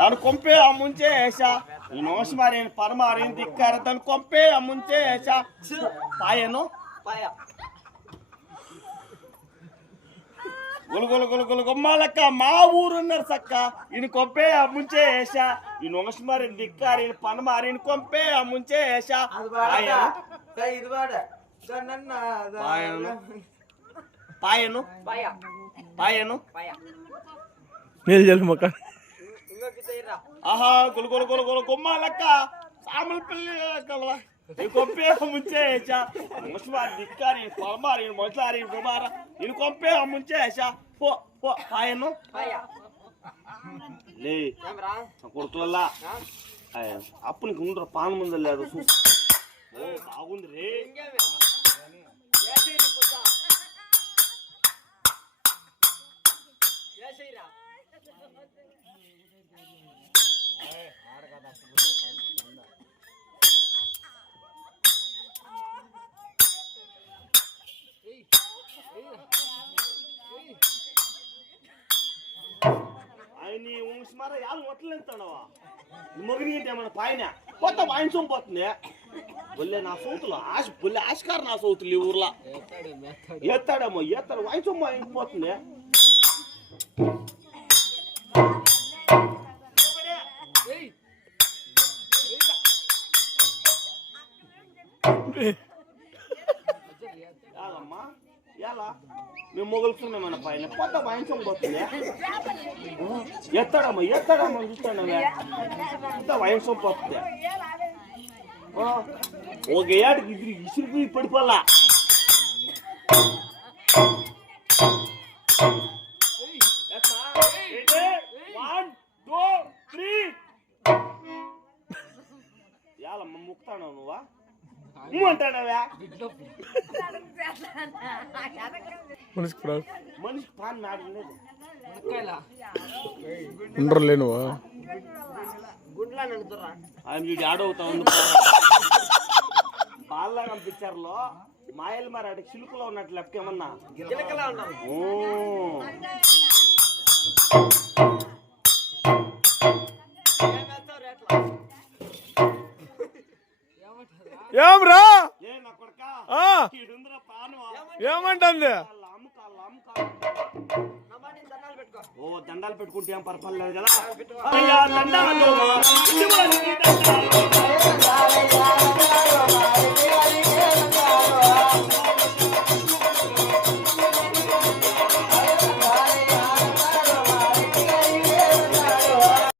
దాని కొంపే ఆ ముంచే వేసా ఈ నోసి మారేని పరమారేని దిక్కారు దాని కొంపే ఆ ముంచే వేసా పాయను పాయ గులుగులు గులుగులు గుమ్మాలక్క మా ఊరున్నారు సక్క ఈయన కొంపే ఆ ముంచే వేసా ఈ నోసి మారేని దిక్కారు ఈయన పనమారిని కొంపే ఆ ముంచే వేసా పాయను పాయ పాయను పాయ ఆహా గులుగులు గులుగులు గుమ్మాలక్క సామల పిల్ల కొంపే ముంచే వేసా ముసుమారి దిక్కారి పలమారి మొసలారి గుమార ఈయన కొంపే ముంచే వేసా పో పో పాయను లే కొడుకులల్లా అప్పుడు నీకు ఉండరు పాన ముందు లేదు ఓ బాగుంది రే ఆయన ఉంగస్మార యాలు మొట్టలేస్తాడవా మొగిరిగింటే ఏమన్నా పాయన కొత్త వాయించం పోతుంది బొల్లే నా సౌతులు ఆశ బొల్లే ఆశకారు నా సౌతులు ఈ ఊర్లో ఎత్తాడేమో ఎత్తాడు వాయించం పోతుంది యాలమ్మా ఎలా మేము మొగలుతున్నామన్న పైన కొత్త వాయించం పోతుంది ఎత్తాడమ్మా ఎత్తాడమ్మా చూస్తాడమ్మా కొత్త వాయించం పోతుంది ఒక ఏడుకి ఇద్దరు ఇసురు పడిపోలా యాలమ్మ ముక్తాను నువ్వా అంటాడవా మనిషికి పాన్ నాడలేదు ఉండరులే నువ్వు ఆయన వీడు ఆడవుతా ఉంది బాగా పంపించారులో మాయలు మరి అటు చిలుకలో ఉన్నట్లు లెక్కమన్నా ఏమ్రా ఏమంటుంది ఓ దండాలు పెట్టుకుంటే ఏం పర్పలేదు కదా దండాలు